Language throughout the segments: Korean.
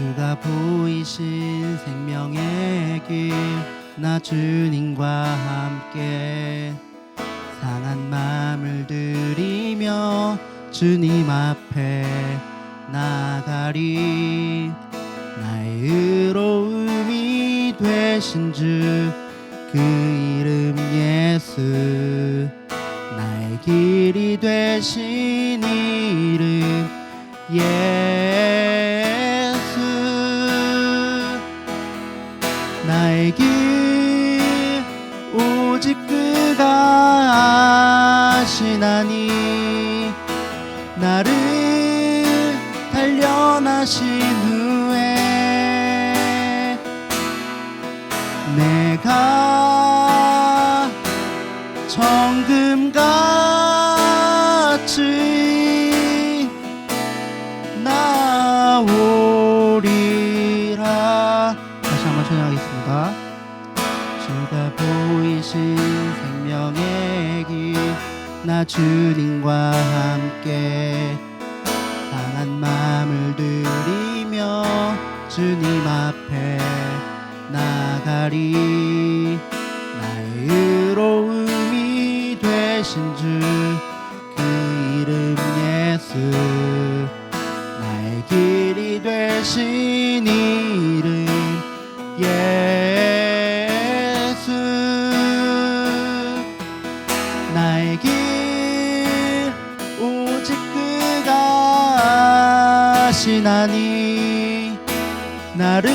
주가 보이신 생명의 길, 나 주님과 함께 상한 마음을 들이며 주님 앞에 나가리. 나의 의로움이 되신 주 그 이름 예수, 나의 길이 되신 이름 예수. 나의 길 오직 그가 아시나니, 나를 단련하신 후에 내가 정금같이 나오리라. 다시 한번 찬양하겠습니다. 주가 보이신 생명의 길, 나 주님과 함께 상한 마음을 들이며 주님 앞에 나가리. 나의 의로움이 되신 주 그 이름 예수, 나의 길이 되신 이름 예수. 나의 길 오직 그가 아시나니, 나를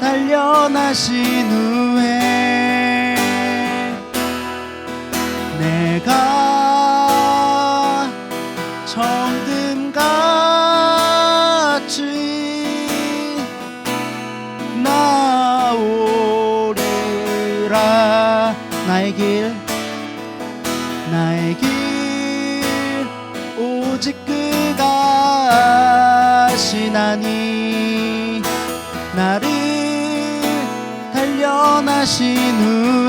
단련하신 후에 내가 정금같이 나오리라. 나의 길 오직 그가 아시나니, 나를 단련하신 후에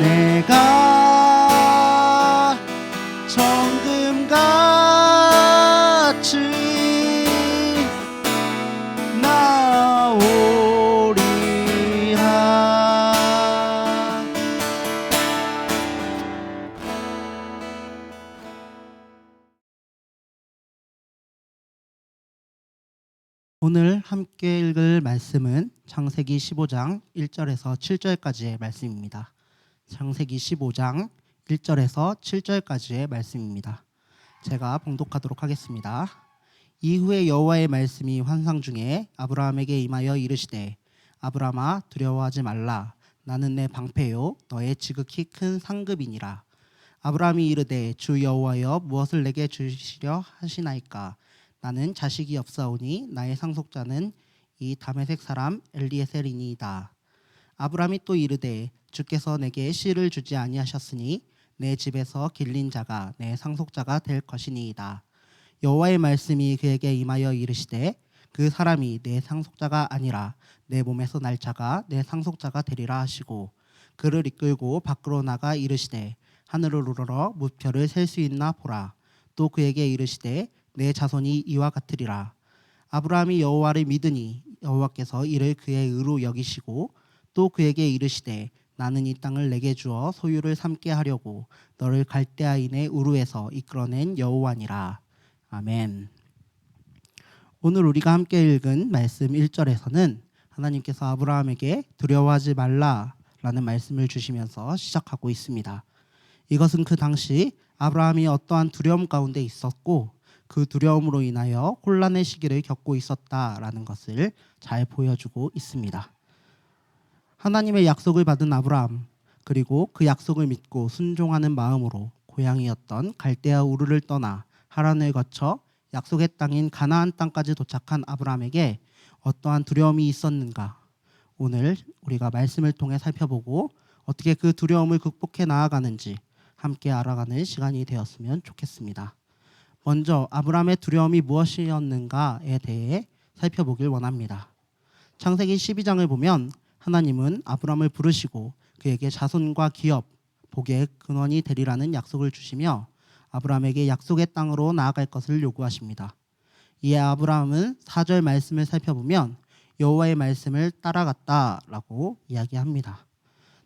내가 정금같이 나오리라. 오늘 함께 읽을 말씀은 창세기 15장 1절에서 7절까지의 말씀입니다. 창세기 15장 1절에서 7절까지의 말씀입니다. 제가 봉독하도록 하겠습니다. 이후에 여호와의 말씀이 환상 중에 아브라함에게 임하여 이르시되, 아브라함아 두려워하지 말라. 나는 내 방패요 너의 지극히 큰 상급이니라. 아브라함이 이르되, 주 여호와여 무엇을 내게 주시려 하시나이까? 나는 자식이 없사오니 나의 상속자는 이 다메섹 사람 엘리에셀이니이다. 아브라함이 또 이르되, 주께서 내게 씨를 주지 아니하셨으니 내 집에서 길린 자가 내 상속자가 될 것이니이다. 여호와의 말씀이 그에게 임하여 이르시되, 그 사람이 내 상속자가 아니라 내 몸에서 날 자가 내 상속자가 되리라 하시고, 그를 이끌고 밖으로 나가 이르시되, 하늘을 우러러 무표를 셀 수 있나 보라. 또 그에게 이르시되, 내 자손이 이와 같으리라. 아브라함이 여호와를 믿으니 여호와께서 이를 그의 의로 여기시고, 또 그에게 이르시되, 나는 이 땅을 내게 주어 소유를 삼게 하려고 너를 갈대아인의 우르에서 이끌어낸 여호와니라. 아멘. 오늘 우리가 함께 읽은 말씀 1절에서는 하나님께서 아브라함에게 두려워하지 말라라는 말씀을 주시면서 시작하고 있습니다. 이것은 그 당시 아브라함이 어떠한 두려움 가운데 있었고, 그 두려움으로 인하여 혼란의 시기를 겪고 있었다라는 것을 잘 보여주고 있습니다. 하나님의 약속을 받은 아브라함, 그리고 그 약속을 믿고 순종하는 마음으로 고향이었던 갈대아 우르를 떠나 하란을 거쳐 약속의 땅인 가나안 땅까지 도착한 아브라함에게 어떠한 두려움이 있었는가? 오늘 우리가 말씀을 통해 살펴보고 어떻게 그 두려움을 극복해 나아가는지 함께 알아가는 시간이 되었으면 좋겠습니다. 먼저 아브라함의 두려움이 무엇이었는가에 대해 살펴보길 원합니다. 창세기 12장을 보면 하나님은 아브라함을 부르시고 그에게 자손과 기업, 복의 근원이 되리라는 약속을 주시며, 아브라함에게 약속의 땅으로 나아갈 것을 요구하십니다. 이에 아브라함은 4절 말씀을 살펴보면 여호와의 말씀을 따라갔다라고 이야기합니다.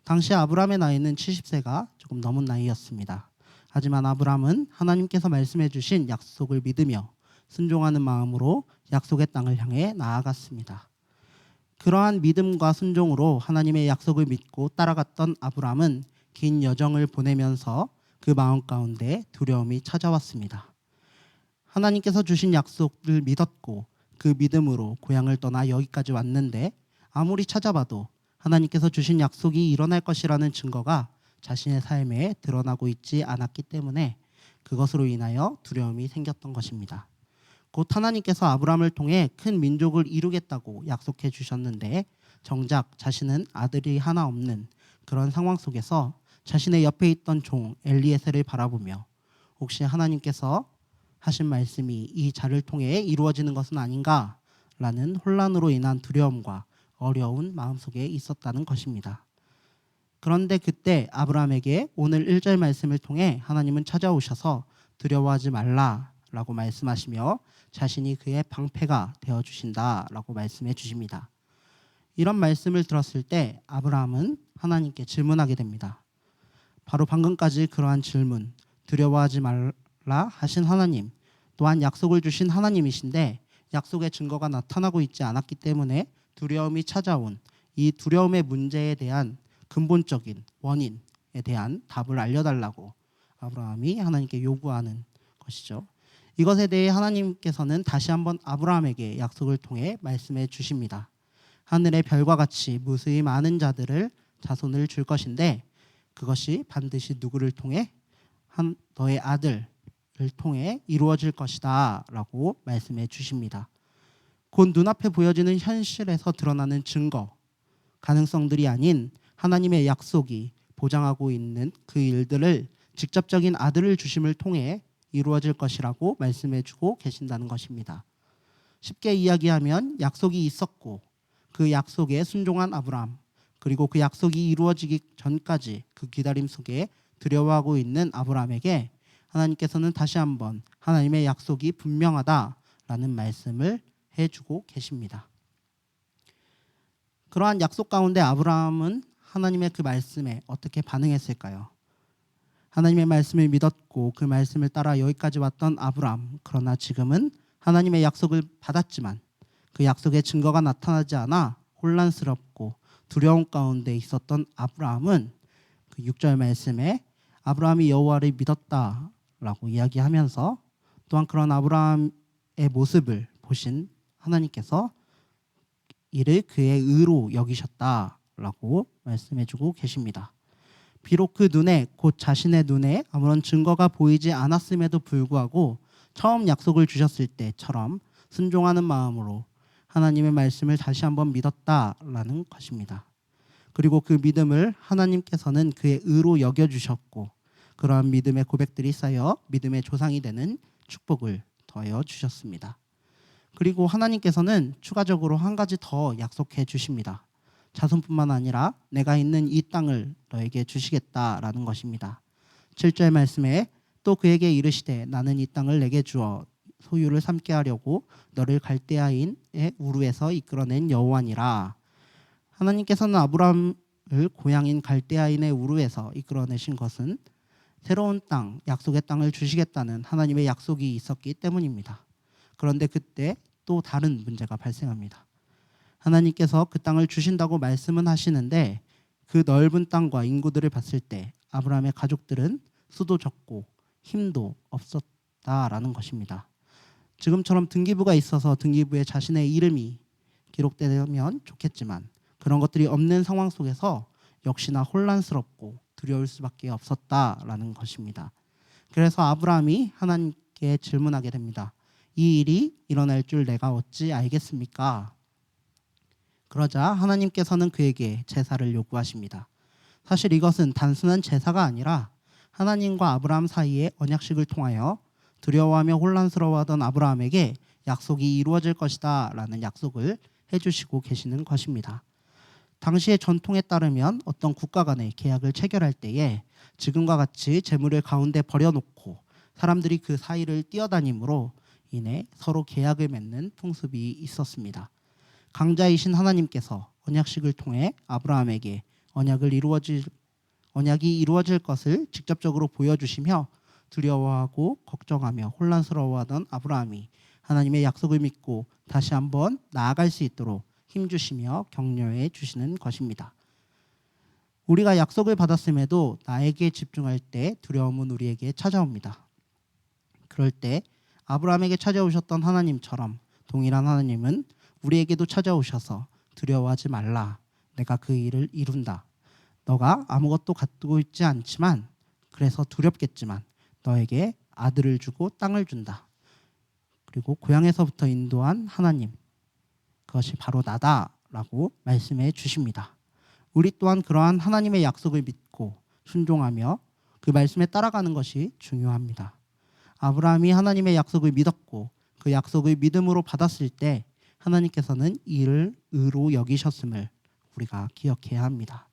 당시 아브라함의 나이는 70세가 조금 넘은 나이였습니다. 하지만 아브라함은 하나님께서 말씀해 주신 약속을 믿으며 순종하는 마음으로 약속의 땅을 향해 나아갔습니다. 그러한 믿음과 순종으로 하나님의 약속을 믿고 따라갔던 아브라함은 긴 여정을 보내면서 그 마음 가운데 두려움이 찾아왔습니다. 하나님께서 주신 약속을 믿었고 그 믿음으로 고향을 떠나 여기까지 왔는데 아무리 찾아봐도 하나님께서 주신 약속이 일어날 것이라는 증거가 자신의 삶에 드러나고 있지 않았기 때문에 그것으로 인하여 두려움이 생겼던 것입니다. 곧 하나님께서 아브라함을 통해 큰 민족을 이루겠다고 약속해 주셨는데 정작 자신은 아들이 하나 없는 그런 상황 속에서 자신의 옆에 있던 종 엘리에셀을 바라보며 혹시 하나님께서 하신 말씀이 이 자를 통해 이루어지는 것은 아닌가라는 혼란으로 인한 두려움과 어려운 마음속에 있었다는 것입니다. 그런데 그때 아브라함에게 오늘 1절 말씀을 통해 하나님은 찾아오셔서 두려워하지 말라라고 말씀하시며 자신이 그의 방패가 되어주신다라고 말씀해 주십니다. 이런 말씀을 들었을 때 아브라함은 하나님께 질문하게 됩니다. 바로 방금까지 그러한 질문, 두려워하지 말라 하신 하나님, 또한 약속을 주신 하나님이신데 약속의 증거가 나타나고 있지 않았기 때문에 두려움이 찾아온 이 두려움의 문제에 대한 근본적인 원인에 대한 답을 알려달라고 아브라함이 하나님께 요구하는 것이죠. 이것에 대해 하나님께서는 다시 한번 아브라함에게 약속을 통해 말씀해 주십니다. 하늘의 별과 같이 무수히 많은 자손을 줄 것인데 그것이 반드시 누구를 통해? 너의 아들을 통해 이루어질 것이다 라고 말씀해 주십니다. 곧 눈앞에 보여지는 현실에서 드러나는 증거, 가능성들이 아닌 하나님의 약속이 보장하고 있는 그 일들을 직접적인 아들을 주심을 통해 이루어질 것이라고 말씀해 주고 계신다는 것입니다. 쉽게 이야기하면 약속이 있었고 그 약속에 순종한 아브라함, 그리고 그 약속이 이루어지기 전까지 그 기다림 속에 두려워하고 있는 아브라함에게 하나님께서는 다시 한번 하나님의 약속이 분명하다라는 말씀을 해주고 계십니다. 그러한 약속 가운데 아브라함은 하나님의 그 말씀에 어떻게 반응했을까요? 하나님의 말씀을 믿었고 그 말씀을 따라 여기까지 왔던 아브라함, 그러나 지금은 하나님의 약속을 받았지만 그 약속의 증거가 나타나지 않아 혼란스럽고 두려움 가운데 있었던 아브라함은 그 6절 말씀에 아브라함이 여호와를 믿었다라고 이야기하면서 또한 그런 아브라함의 모습을 보신 하나님께서 이를 그의 의로 여기셨다라고 말씀해주고 계십니다. 비록 그 눈에 곧 자신의 눈에 아무런 증거가 보이지 않았음에도 불구하고 처음 약속을 주셨을 때처럼 순종하는 마음으로 하나님의 말씀을 다시 한번 믿었다라는 것입니다. 그리고 그 믿음을 하나님께서는 그의 의로 여겨주셨고 그러한 믿음의 고백들이 쌓여 믿음의 조상이 되는 축복을 더하여 주셨습니다. 그리고 하나님께서는 추가적으로 한 가지 더 약속해 주십니다. 자손뿐만 아니라 내가 있는 이 땅을 너에게 주시겠다라는 것입니다. 7절 말씀에 또 그에게 이르시되 나는 이 땅을 내게 주어 소유를 삼게 하려고 너를 갈대아인의 우르에서 이끌어낸 여호와니라. 하나님께서는 아브라함을 고향인 갈대아인의 우르에서 이끌어내신 것은 새로운 땅, 약속의 땅을 주시겠다는 하나님의 약속이 있었기 때문입니다. 그런데 그때 또 다른 문제가 발생합니다. 하나님께서 그 땅을 주신다고 말씀은 하시는데 그 넓은 땅과 인구들을 봤을 때 아브라함의 가족들은 수도 적고 힘도 없었다라는 것입니다. 지금처럼 등기부가 있어서 등기부에 자신의 이름이 기록되면 좋겠지만 그런 것들이 없는 상황 속에서 역시나 혼란스럽고 두려울 수밖에 없었다라는 것입니다. 그래서 아브라함이 하나님께 질문하게 됩니다. 이 일이 일어날 줄 내가 어찌 알겠습니까? 그러자 하나님께서는 그에게 제사를 요구하십니다. 사실 이것은 단순한 제사가 아니라 하나님과 아브라함 사이의 언약식을 통하여 두려워하며 혼란스러워하던 아브라함에게 약속이 이루어질 것이다 라는 약속을 해주시고 계시는 것입니다. 당시의 전통에 따르면 어떤 국가 간의 계약을 체결할 때에 지금과 같이 재물을 가운데 버려놓고 사람들이 그 사이를 뛰어다니므로 인해 서로 계약을 맺는 풍습이 있었습니다. 강자이신 하나님께서 언약식을 통해 아브라함에게 언약이 이루어질 것을 직접적으로 보여주시며 두려워하고 걱정하며 혼란스러워하던 아브라함이 하나님의 약속을 믿고 다시 한번 나아갈 수 있도록 힘주시며 격려해 주시는 것입니다. 우리가 약속을 받았음에도 나에게 집중할 때 두려움은 우리에게 찾아옵니다. 그럴 때 아브라함에게 찾아오셨던 하나님처럼 동일한 하나님은 우리에게도 찾아오셔서 두려워하지 말라. 내가 그 일을 이룬다. 너가 아무것도 갖고 있지 않지만 그래서 두렵겠지만 너에게 아들을 주고 땅을 준다. 그리고 고향에서부터 인도한 하나님, 그것이 바로 나다라고 말씀해 주십니다. 우리 또한 그러한 하나님의 약속을 믿고 순종하며 그 말씀에 따라가는 것이 중요합니다. 아브라함이 하나님의 약속을 믿었고 그 약속을 믿음으로 받았을 때 하나님께서는 이를 의로 여기셨음을 우리가 기억해야 합니다.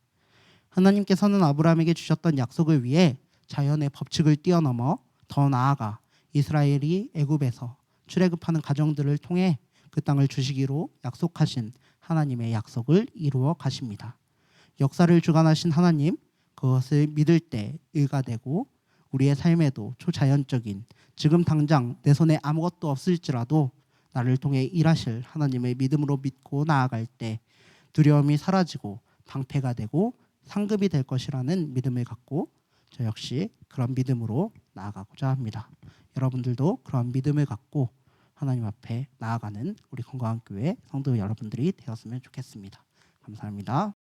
하나님께서는 아브라함에게 주셨던 약속을 위해 자연의 법칙을 뛰어넘어 더 나아가 이스라엘이 애굽에서 출애굽하는 과정들을 통해 그 땅을 주시기로 약속하신 하나님의 약속을 이루어 가십니다. 역사를 주관하신 하나님, 그것을 믿을 때 의가 되고 우리의 삶에도 초자연적인 지금 당장 내 손에 아무것도 없을지라도 나를 통해 일하실 하나님의 믿음으로 믿고 나아갈 때 두려움이 사라지고 방패가 되고 상급이 될 것이라는 믿음을 갖고 저 역시 그런 믿음으로 나아가고자 합니다. 여러분들도 그런 믿음을 갖고 하나님 앞에 나아가는 우리 건강한 교회 성도 여러분들이 되었으면 좋겠습니다. 감사합니다.